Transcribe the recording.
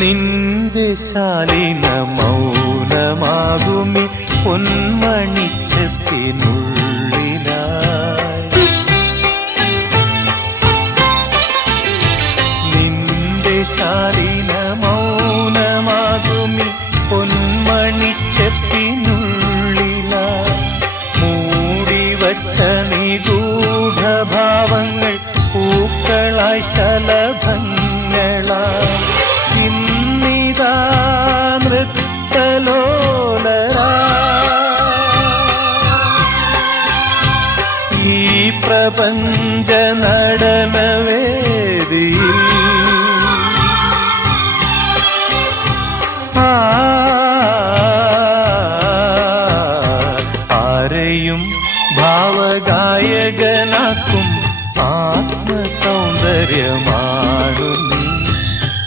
നിന്റെ ശാലിന മൗനമാകുമി പൊന്മണിച്ചപ്പിനുള്ളിലായി നിന്റെ ശാലിന മൗനമാകുമി പൊന്മണിച്ചെത്തിനുള്ളിലായി മൂടി വച്ച നിഗൂഢഭാവങ്ങൾ പൂക്കളായി ശലഭങ്ങളായി. ഈ പ്രപഞ്ച നടനവേദിയിൽ ആരെയും ഭാവഗായകനാക്കും ആത്മസൗന്ദര്യമാ